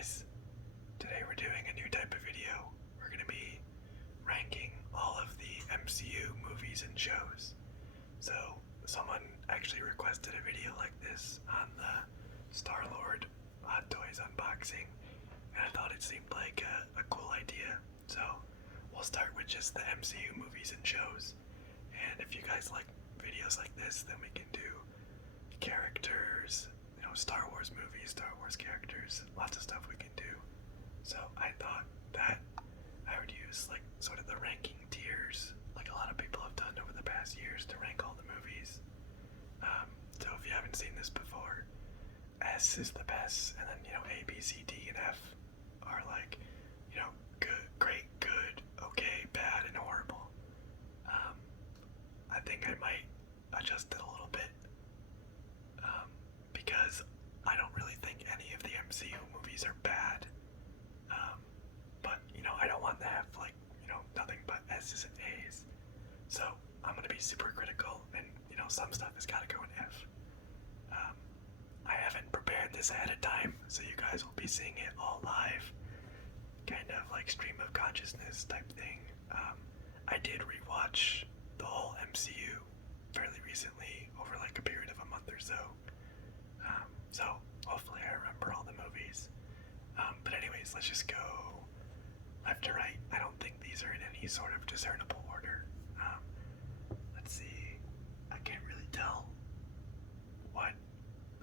guys, today we're doing a new type of video. We're going to be ranking all of the MCU movies and shows. So, someone actually requested a video like this on the Star-Lord Hot Toys unboxing, and I thought it seemed like a cool idea. So, we'll start with just the MCU movies and shows. And if you guys like videos like this, then we can do characters, Star Wars movies, Star Wars characters, lots of stuff we can do. So I thought that I would use like sort of the ranking tiers, like a lot of people have done over the past years to rank all the movies. So if you haven't seen this before, S is the best, and then A, B, C, D, and F are like good, great, good, okay, bad, and horrible. I think I might adjust it a little bit. Because I don't really think any of the MCU movies are bad. But, I don't want to have, nothing but S's and A's. So, I'm going to be super critical, and, some stuff has got to go in F. I haven't prepared this ahead of time, so you guys will be seeing it all live. Kind of like stream of consciousness type thing. I did rewatch the whole MCU fairly recently, over like a period of a month or so. So hopefully I remember all the movies. But anyways, let's just go left to right. I don't think these are in any sort of discernible order. Let's see. I can't really tell what.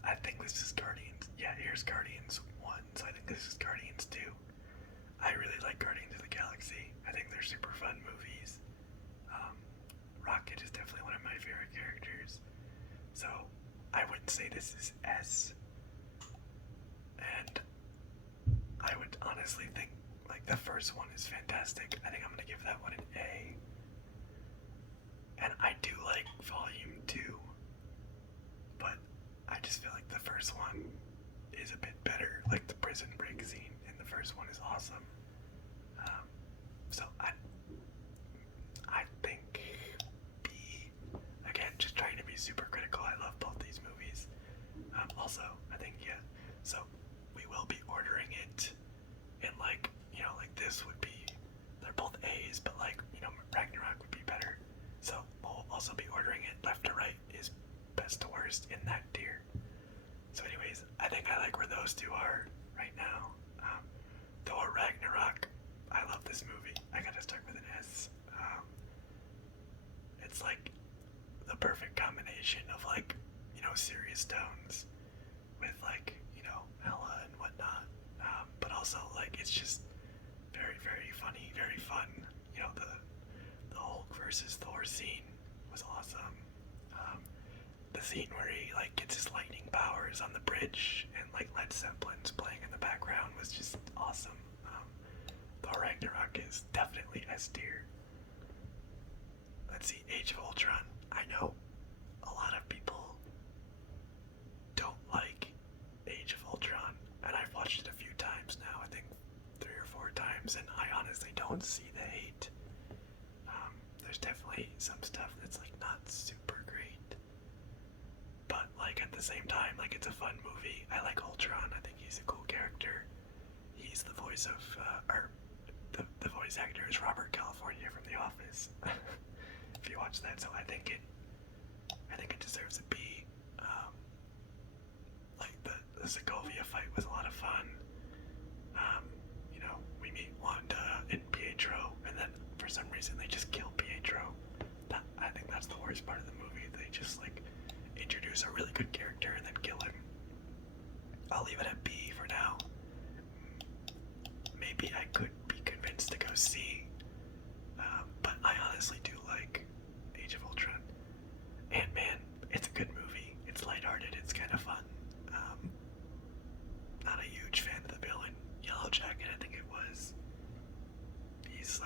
I think this is Guardians. Yeah, here's Guardians 1, so I think this is Guardians 2. I really like Guardians of the Galaxy. I think they're super fun movies. Rocket is definitely one of my favorite characters. So I would say this is S. And I would honestly think like the first one is fantastic. I think I'm gonna give that one an A. And I do like Volume 2, but I just feel like the first one is a bit better. Like the prison break scene in the first one is awesome. So I think B. Again, just trying to be super critical. I love both these movies. Also, I think so we will be ordering it in like this would be, they're both A's, but Ragnarok would be better. So we'll also be ordering it left to right is best to worst in that tier. So anyways, I think I like where those two are right now. Thor Ragnarok, I love this movie. I gotta start with an S. It's like the perfect combination of serious tones with Hela and whatnot, but also it's just very, very funny, very fun. The Hulk versus Thor scene was awesome. The scene where he gets his lightning powers on the bridge and Led Zeppelin's playing in the background was just awesome. Thor Ragnarok is definitely S tier. Let's see, Age of Ultron. I know a lot of people don't like Age of Ultron, and I've watched it a few times now, I think 3 or 4 times, and I honestly don't see the hate. There's definitely some stuff that's not super great, but at the same time, it's a fun movie. I like Ultron. I think he's a cool character. He's the voice of, the voice actor is Robert California from The Office. If you watch that, so I think it deserves a B. The Sokovia fight was a lot of fun. We meet Wanda and Pietro, and then for some reason they just kill Pietro. I think that's the worst part of the movie. They just introduce a really good character and then kill him. I'll leave it at B for now. Maybe I could be convinced to go C, but I honestly do like Age of Ultron. Ant-Man, it's a good movie. It's lighthearted. It's kind of fun. Not a huge fan of the villain. Yellow Jacket, I think it was. He's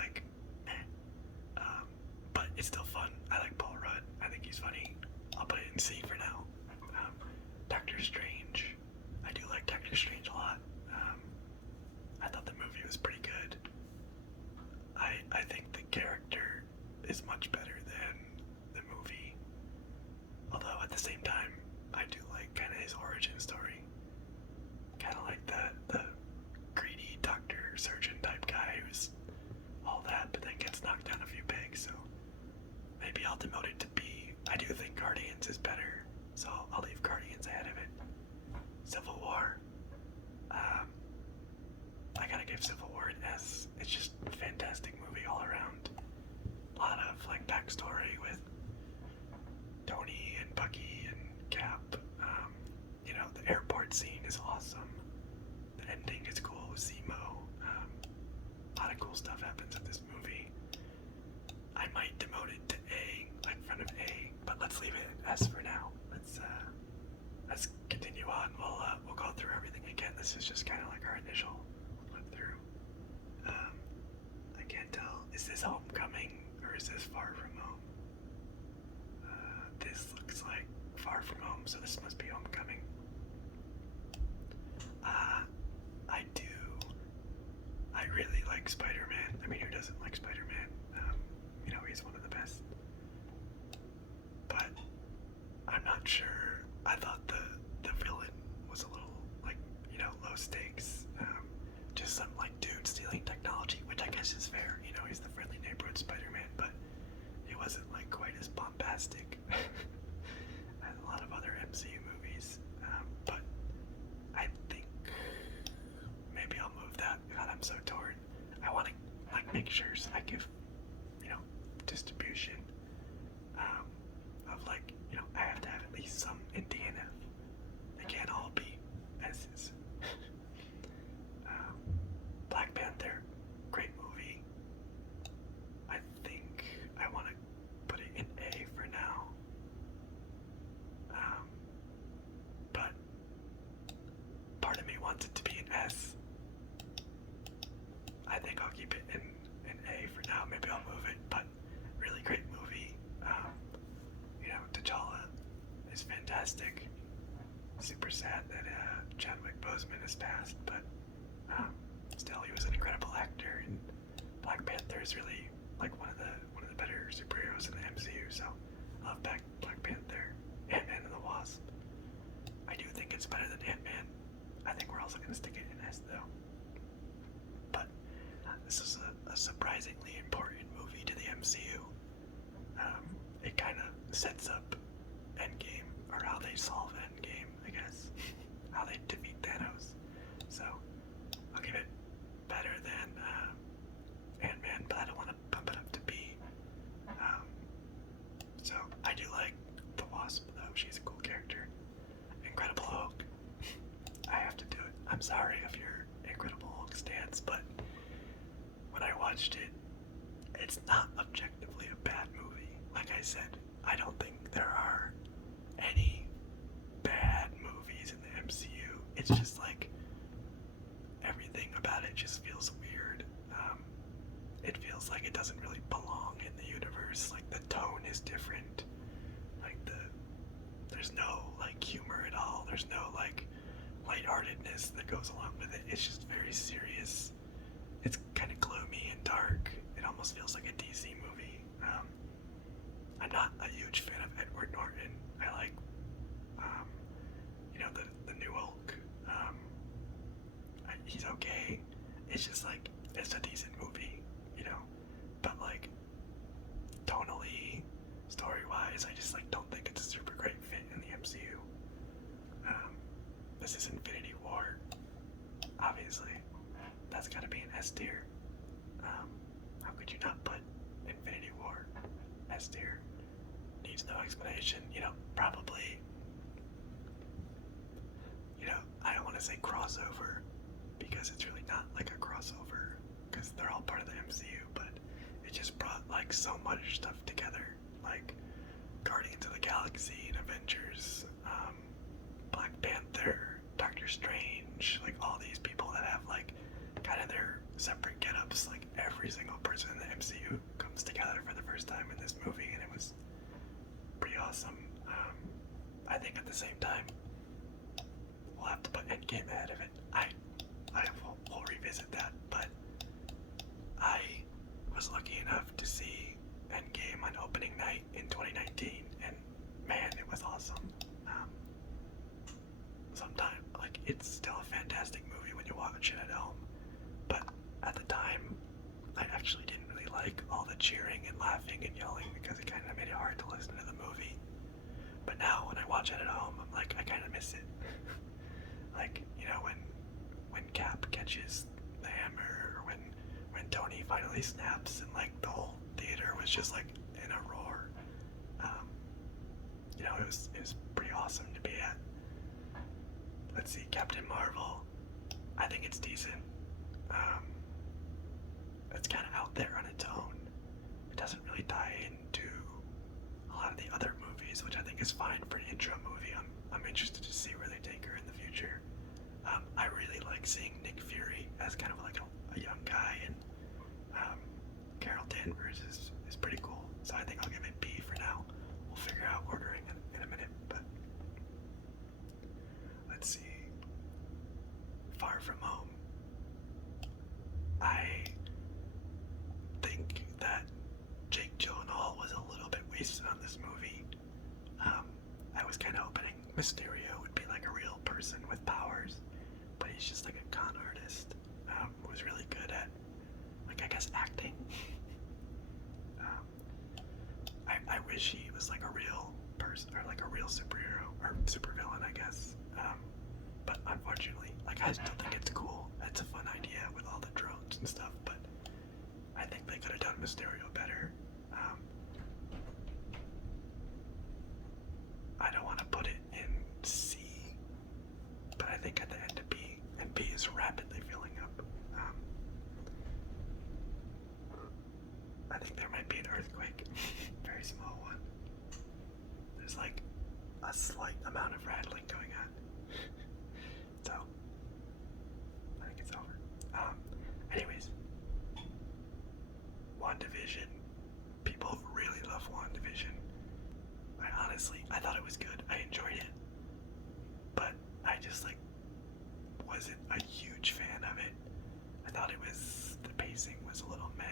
eh. But it's still fun. I like Paul Rudd. I think he's funny. I'll put it in C for now. Doctor Strange. I do like Doctor Strange a lot. I thought the movie was pretty good. I think the character is much better than the movie. Although at the same time, I do like kind of his origin story. Kind of like the give Civil War an S. It's just a fantastic movie all around. A lot of like backstory with Tony and Bucky and Cap. You know, the airport scene is awesome. The ending is cool with Zemo. A lot of cool stuff happens in this movie. I might demote it to A, like front of A, but let's leave it at S for now. Let's continue on. We'll go through everything again. This is just kind of like our initial look through. I can't tell. Is this Homecoming or is this Far From Home? This looks like Far From Home, so this must be Homecoming. I really like Spider-Man. I mean, who doesn't like Spider-Man? You know, he's one of the best. But I'm not sure. I thought the villain was a little, like, you know, low stakes. Just some, like, dude stealing technology, which I guess is fair. You know, he's the friendly neighborhood Spider-Man, but it wasn't, like, quite as bombastic as a lot of other MCU movies. But I think maybe I'll move that. God, I'm so torn. I want to, like, make sure so I give, you know, distribution of, like, you know, I have to have at least some in DNF. They can't all be S's. Black Panther, great movie. I think I want to put it in A for now. But part of me wants it to be an S. I think I'll keep it in A for now. Maybe I'll move it, but really great movie. You know, T'Challa is fantastic. Super sad that Chadwick Boseman has passed, but still, he was an incredible actor, and Black Panther is really like one of the better superheroes in the MCU. So I love Black Panther. Ant-Man and the Wasp. I do think it's better than Ant-Man. I think we're also gonna stick it in S though. But this is a surprisingly important movie to the MCU. It kind of sets up Endgame, or how they solve Endgame, I guess. How they defeat Thanos. So I'll give it better than Ant-Man, but I don't want to bump it up to B. So I do like the Wasp though. She's a cool character. Incredible Hulk. I have to do it. I'm sorry if you're Incredible Hulk stans, but when I watched it, it's not objectively a bad movie. Like I said, I don't think there are any bad movies in the MCU. It's just like everything about it just feels weird. It feels like it doesn't really belong in the universe. Like the tone is different. Like there's no like humor at all. There's no like lightheartedness that goes along with it. It's just very serious. It's kind of gloomy and dark. It almost feels like a DC movie. I'm not a huge fan of Edward Norton. I like, you know, the new Hulk. He's okay. It's just like, it's a decent movie, you know. But like, tonally, story-wise, I just like don't think it's a super great fit in the MCU. This is Infinity War. Obviously, that's gotta be an S tier. How could you not put Infinity War S tier? Needs no explanation. You know, probably, you know, I don't want to say crossover because it's really not like a crossover because they're all part of the MCU, but it just brought like so much stuff together, like Guardians of the Galaxy and Avengers, Black Panther, Doctor Strange, like all these people that have like kind of their separate get-ups. Like every single person in the MCU comes together for the first time in this movie, and it was pretty awesome. I think at the same time, we'll have to put Endgame ahead of it. We'll revisit that, but I was lucky enough to see Endgame on opening night in 2019, and man, it was awesome. Sometimes, like, it's still a fantastic movie when you watch it at home, but at the time, I actually didn't really like all the cheering and laughing and yelling because it kind of made it hard to listen to the movie. But now, when I watch it at home, I'm like, I kind of miss it. Like, you know, when Cap catches the hammer Tony finally snaps and like the whole theater was just like in a roar. It was pretty awesome to be at. Let's see, Captain Marvel. I think it's decent. It's kind of out there on its own. It doesn't really tie into a lot of the other movies, which I think is fine for an intro movie. I'm interested to see where they take her in the future. I really like seeing Nick Fury as kind of like a young guy, and Carol Danvers is pretty cool. So I think I'll give it B for now. We'll figure out ordering in a minute, but let's see. Far From Home. I think that Jake Gyllenhaal was a little bit wasted on this movie. I was kind of hoping Mysterio would be like a real person with powers, but he's just like a con artist. Was really good at, like, I guess, acting. I wish he was like a real person, or like a real superhero, or supervillain, I guess. But unfortunately, like, I still think it's cool. It's a fun idea with all the drones and stuff, but I think they could have done Mysterio better. I don't want to put it in C, but I think at the end of B, and B is rapidly filling up. I think there might be an earthquake, very small one. There's like a slight amount of rattling going on. So, I think it's over. Anyways, WandaVision. People really love WandaVision. I thought it was good. I enjoyed it. But I just, like, wasn't a huge fan of it. I thought the pacing was a little meh.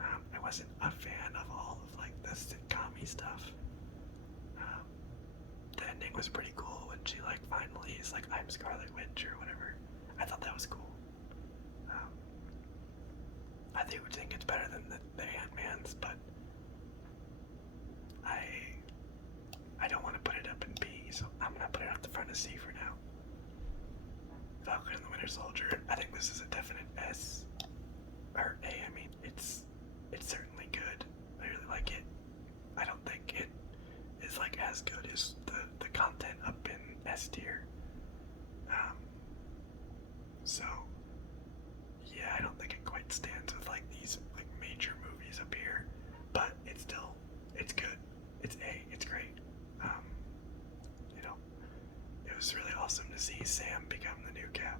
I wasn't a fan of all of, like, the sitcom-y stuff. The ending was pretty cool when she, like, finally is like, I'm Scarlet Witch or whatever. I thought that was cool. I would think it's better than the Ant-Man's, but I don't want to put it up in B, so I'm going to put it at the front of C for now. Falcon and the Winter Soldier, I think this is a definite S, or A. I mean, it's certainly good. I really like it. I don't think it is like as good as the content up in S tier. So yeah, I don't think it quite stands with like these like major movies up here, but it's good. It's A. It's great. It was really awesome to see Sam become the new Cap.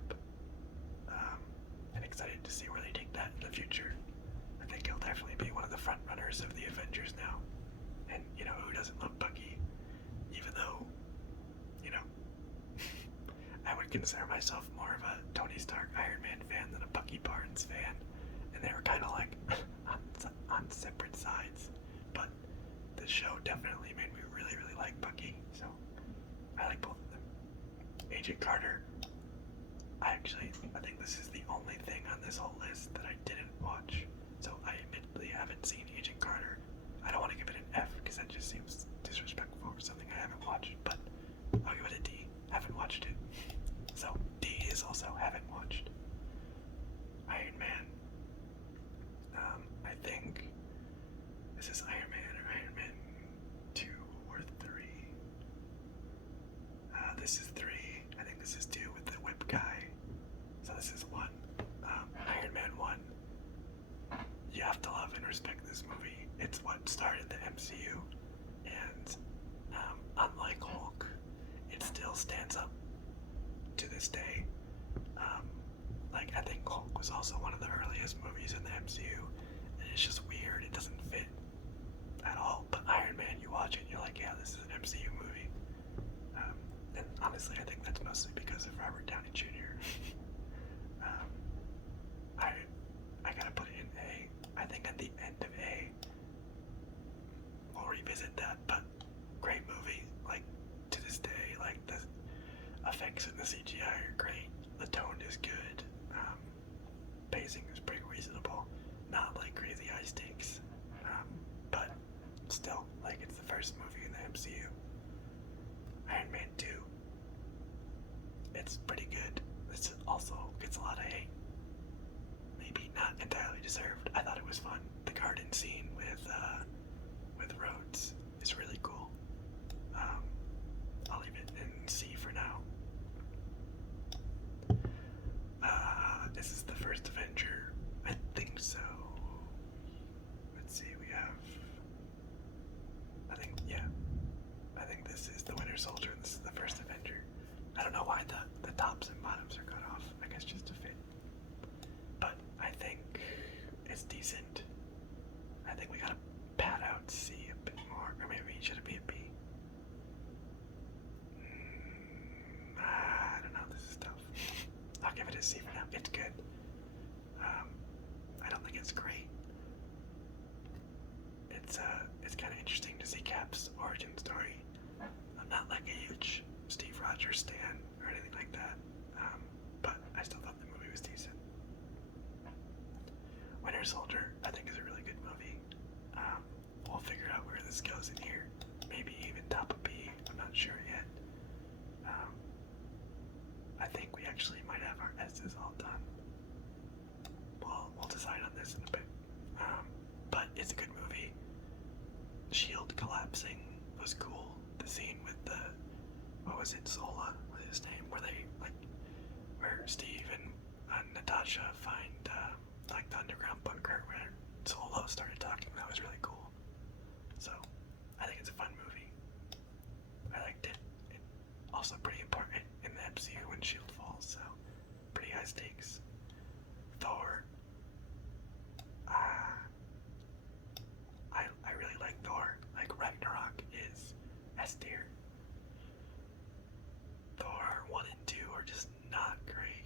And excited to see where they take that in the future. I think he'll definitely be one of the front runners of the Avengers now. And who doesn't love Bucky? Even though, I would consider myself more of a Tony Stark Iron Man fan than a Bucky Barnes fan. And they were kind of like on separate sides. But the show definitely made me really, really like Bucky. So I like both of them. Agent Carter. I think this is the only thing on this whole list that I didn't watch. So I admittedly haven't seen Agent Carter. I don't want to give it an F because that just seems disrespectful for something I haven't watched. But I'll give it a D. Haven't watched it. So D is also haven't watched. Iron Man. I think this is Iron Man or Iron Man 2 or 3. This is 3. I think this is 2 with the whip guy. So this is 1. Iron Man 1. You have to love and respect this movie. It's what started the MCU. And unlike Hulk, it still stands up to this day. I think Hulk was also one of the earliest movies in the MCU. And it's just weird. It doesn't fit at all. But Iron Man, you watch it and you're like, yeah, this is an MCU movie. And honestly, I think that's mostly because of Robert Downey Jr. I gotta put it in A. I think at the end of A, we'll revisit that, but great movie. Like, to this day, like, the effects and the CGI are great. The tone is good. Pacing is pretty reasonable. Not like crazy high stakes. But still, like, it's the first movie in the MCU. Iron Man 2. It's pretty good. It's deserved. I thought it was fun. The garden scene with Rhodes is really cool. I'll leave it in C for now. This is the first Avenger. I think so. Let's see, we have... I think this is the Winter Soldier and this is the first Avenger. I don't know why the tops and bottoms are cut off. I guess just to fit. But I think it's decent. I think we gotta pad out C a bit more. Or maybe should it be a B? I don't know, this is tough. I'll give it a C for now. It's good. I don't think it's great. It's kind of interesting to see Cap's origin story. I'm not like a huge Steve Rogers stan or anything like that, but I still thought the movie was decent. Winter Soldier, I think, is a really good movie. We'll figure out where this goes in here. Maybe even top of B. I'm not sure yet. I think we actually might have our S's all done. We'll decide on this in a bit. But it's a good movie. Shield collapsing was cool. The scene with what was it, Zola was his name, where Steve and Natasha find the underground bunker where Zola started talking. That was really cool. So I think it's a fun movie. I liked it. Also pretty important in the MCU when Shield falls, so pretty high stakes. Thor. I really like Thor. Like, Ragnarok is S tier. Thor 1 and 2 are just not great.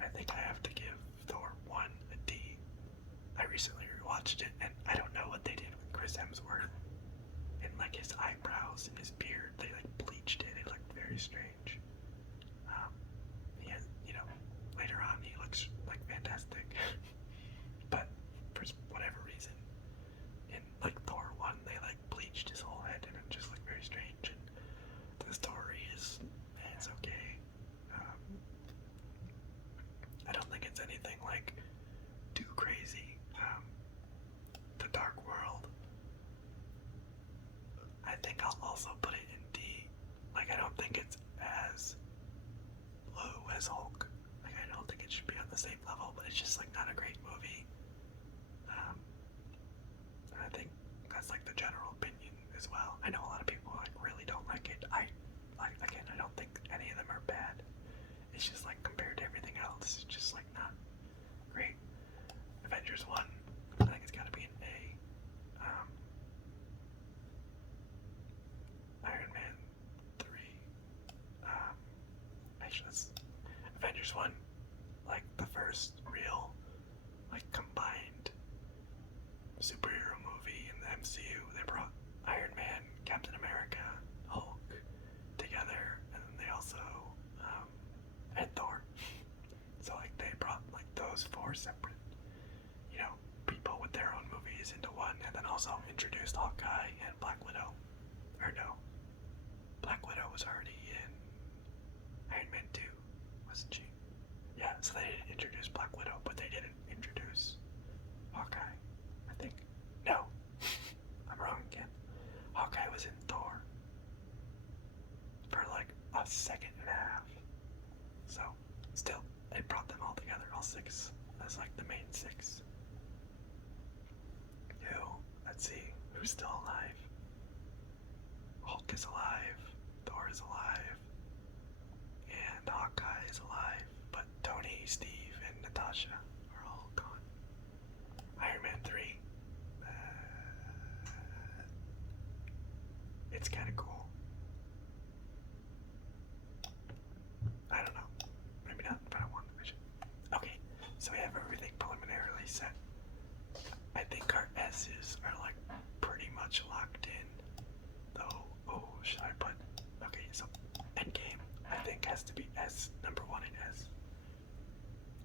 I think I have to give Thor 1 a D. I recently rewatched it, and I don't know what they did with Chris Hemsworth. And like his eyebrows and his beard, they like bleached it. It looked very strange. Later on he looks like fantastic. But for whatever reason, in like Thor 1, they like bleached his whole head and it just looked very strange. And the story it's okay. I don't think it's anything like too crazy. The Dark World, I think I'll also put it in D. Like, I don't think it's as low as Hulk. Like, I don't think it should be on the same level, but it's just like not a great movie. I think that's like the general opinion as well. I know a lot of people like really don't like it. I don't think any of them are bad. It's just like compared to everything else, it's just like not great. Avengers 1, I think it's gotta be an A. Iron Man 3. Actually, that's Avengers 1, like the first real, like, combined superhero movie in the MCU. They brought Iron Man, Captain America, Hulk together, and then they also had Thor. So like they brought like those four separate, people with their own movies into one, and then also introduced Hawkeye and Black Widow. Or no, Black Widow was already in Iron Man 2, wasn't she? Yeah, so they didn't introduce Black Widow, but they didn't introduce Hawkeye, I think. No, I'm wrong again. Hawkeye was in Thor for like a second and a half. So, still, they brought them all together, all six, as like the main six. Let's see, who's still alive? Hulk is alive, Thor is alive, and Hawkeye is alive, but Tony, Steve, and Natasha are all gone. Iron Man 3. It's kind of cool. I don't know. Maybe not, but I want to. Okay, so we have everything preliminarily set. I think our S's are like pretty much locked in, though. Oh, should I put? Okay, so Endgame I think has to be S, number 1 in S.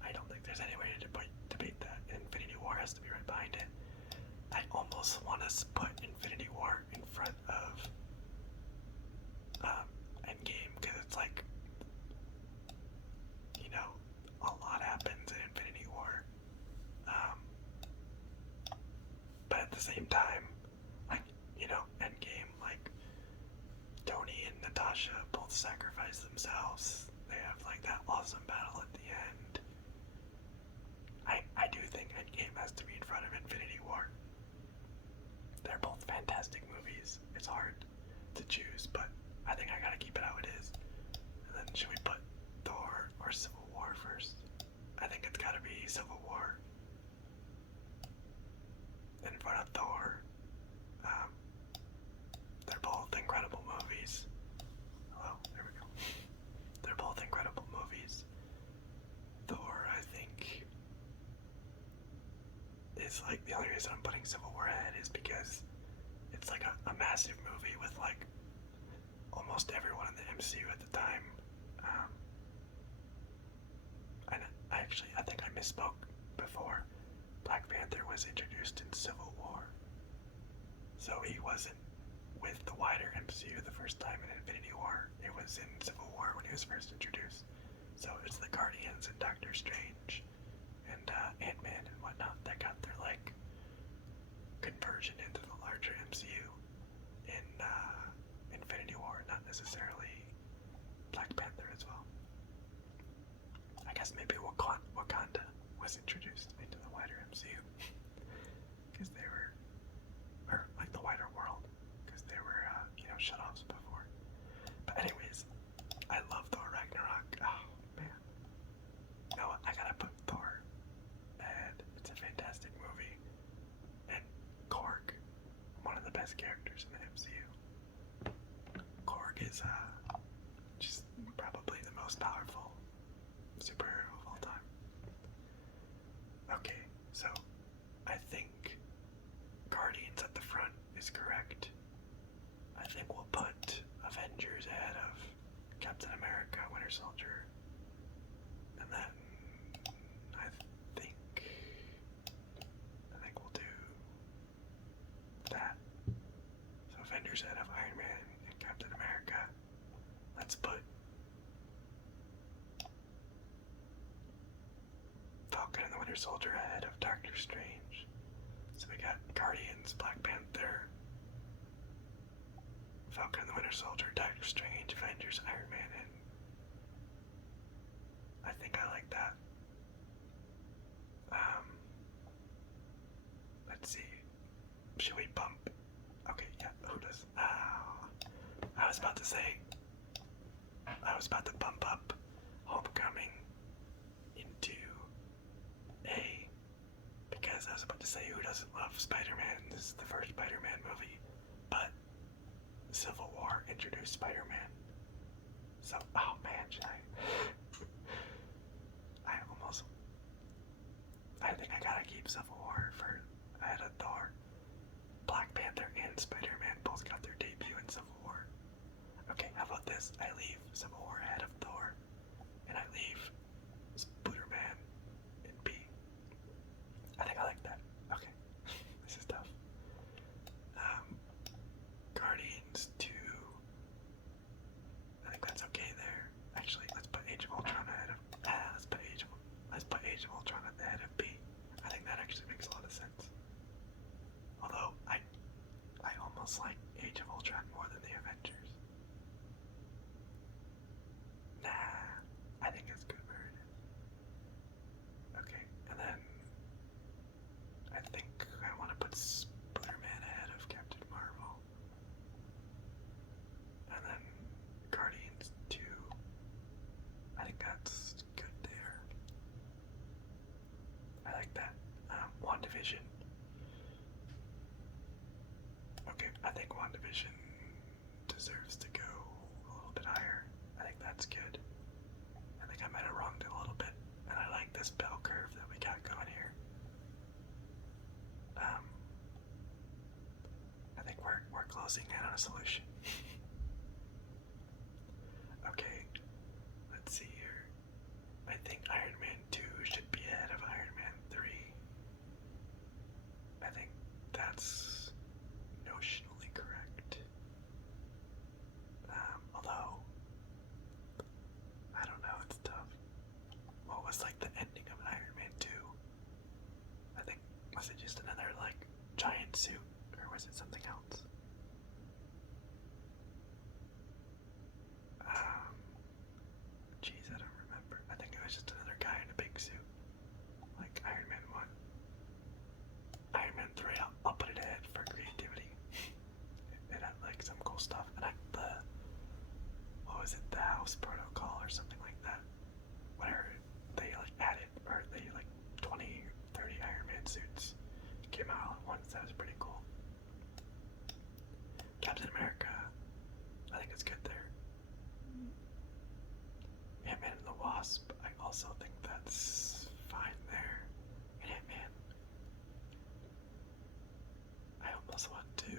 I don't think there's any way to debate that. Infinity War has to be right behind it. I almost want to put Infinity War in front of Endgame, because it's like, a lot happens in Infinity time, like, you know, Endgame, like, Tony and Natasha both sacrifice themselves. They have, like, that awesome battle at the end. I do think Endgame has to be in front of Infinity War. They're both fantastic movies. It's hard to choose, but I think I gotta keep it how it is. And then should we put Thor or Civil War first? I think it's gotta be Civil War in front of Thor. They're both incredible movies. Hello, there we go. They're both incredible movies. Thor, I think, is like the only reason I'm putting Civil War ahead is because it's like a massive movie with like almost everyone in the MCU at the time. And I think I misspoke before. Black Panther was introduced in Civil War, so he wasn't with the wider MCU the first time in Infinity War. It was in Civil War when he was first introduced. So it's the Guardians and Doctor Strange and Ant-Man and whatnot that got their like conversion into the larger MCU in Infinity War, not necessarily Black Panther as well. I guess maybe Wakanda was introduced into the wider MCU because they were, or like the wider world, because they were, shut-offs before. But anyways, I love Thor Ragnarok. Oh man, you know what? I gotta put Thor ahead. It's a fantastic movie, and Korg, one of the best characters in the MCU. Korg is just probably the most powerful superhero of all time. Okay, so I think Guardians at the front is correct. I think we'll put Avengers ahead of Captain America, Winter Soldier, and then I think we'll do that. So Avengers ahead of Iron Man and Captain America. Let's put Falcon and the Winter Soldier ahead of Doctor Strange. So we got Guardians, Black Panther, Falcon and the Winter Soldier, Doctor Strange, Avengers, Iron Man, and I think I like that. Let's see. Should we bump? Okay, yeah, who does? I was about to bump up Homecoming into A, because I was about to say who doesn't love Spider-Man. This is the first Spider-Man movie, but Civil War introduced Spider-Man. So, oh man, should I think I gotta keep Civil War for ahead of Thor. Black Panther and Spider-Man both got their debut in Civil War. Okay, how about this? I leave Civil War ahead of Thor, and I leave Spider-Man in B. I think I like that. Okay, this is tough. Guardians 2. I think that's okay there. Actually, let's put Age of Ultron ahead of. Let's put Age of Ultron ahead of B. I think that actually makes a lot of sense. Although I almost like Age of Ultron more than the Avengers. Nah, I think it's good where it is. Okay, and then I think I want to put Spider-Man ahead of Captain Marvel. And then Guardians 2. I think that's good there. I like that. WandaVision. Okay, I think WandaVision deserves to go a little bit higher. I think that's good. I think I might have wronged it a little bit, and I like this bell curve that we got going here. I think we're closing in on a solution. Okay, let's see here. I think Iron Man 2 should be ahead of Iron Man 3. I think that's notionally correct. Although, I don't know, it's tough. What was like the ending of Iron Man 2? I think, was it just another like giant suit Ghost Protocol or something like that. Where they like added, or they like 20, 30 Iron Man suits came out at once. That was pretty cool. Captain America, I think it's good there. Ant-Man and the Wasp, I also think that's fine there. And Ant-Man, I almost want to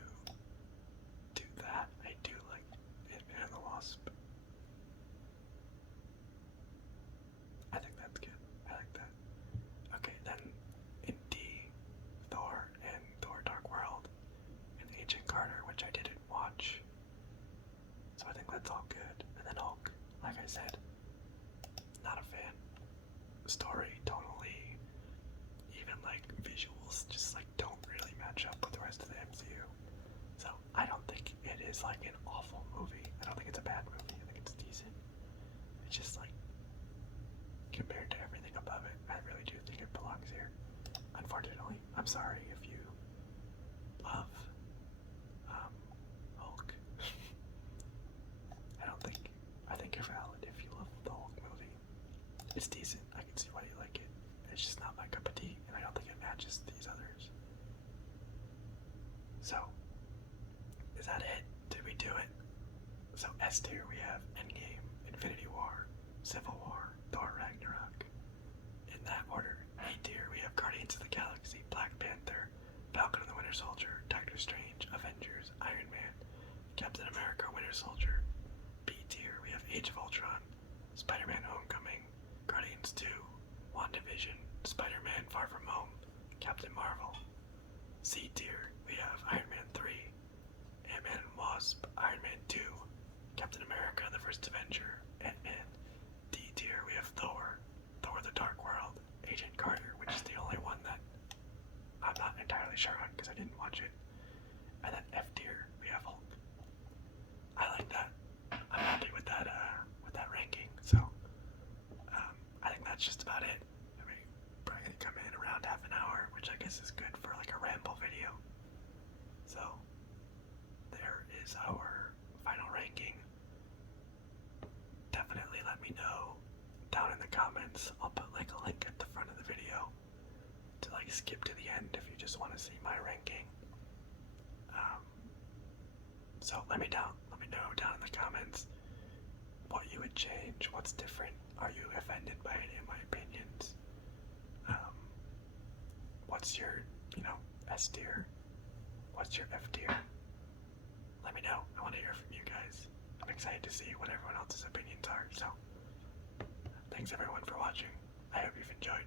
do that. I do like Ant-Man and the Wasp. I think that's good. I like that. Okay, then in D, Thor and Thor Dark World and Agent Carter, which I didn't watch. So I think that's all good. And then Hulk, like I said, not a fan. Story, tonally, even like visuals, just like don't really match up with the rest of the MCU. So I don't think it is like an awful movie. I don't think it's a bad movie. I think it's decent. It's just like compared to everything above it, I really do think it belongs here. Unfortunately, I'm sorry if you love Hulk. I think you're valid if you love the Hulk movie. It's decent. I can see why you like it. It's just not my cup of tea, and I don't think it matches these others. So, is that it? Did we do it? So S tier we have Endgame, Infinity War, Civil War, Thor Ragnarok. In that order. A tier we have Guardians of the Galaxy, Black Panther, Falcon and the Winter Soldier, Doctor Strange, Avengers, Iron Man, Captain America, Winter Soldier. B tier we have Age of Ultron, Spider-Man Homecoming, Guardians 2, WandaVision, Spider-Man Far From Home, Captain Marvel. C tier we have Iron Man 3, Ant-Man and Wasp, Iron Man 2, Captain America the First Avenger, Ant-Man. D tier we have Thor, Thor the Dark World, Agent Carter, which is the only one that I'm not entirely sure on because I didn't watch it. And then F tier we have Hulk. I like that. I'm happy with that ranking. So I think that's just about it. I mean, probably gonna come in around half an hour, which I guess is good for like a ramble video. So there is our final ranking. Definitely let me know down in the comments. I'll put like a link at the front of the video to like skip to the end if you just want to see my ranking. So let me know down in the comments what you would change, what's different. Are you offended by any of my opinions? What's your, S tier? What's your F tier? Let me know. I want to hear from you guys. I'm excited to see what everyone else's opinions are. So, thanks everyone for watching. I hope you've enjoyed.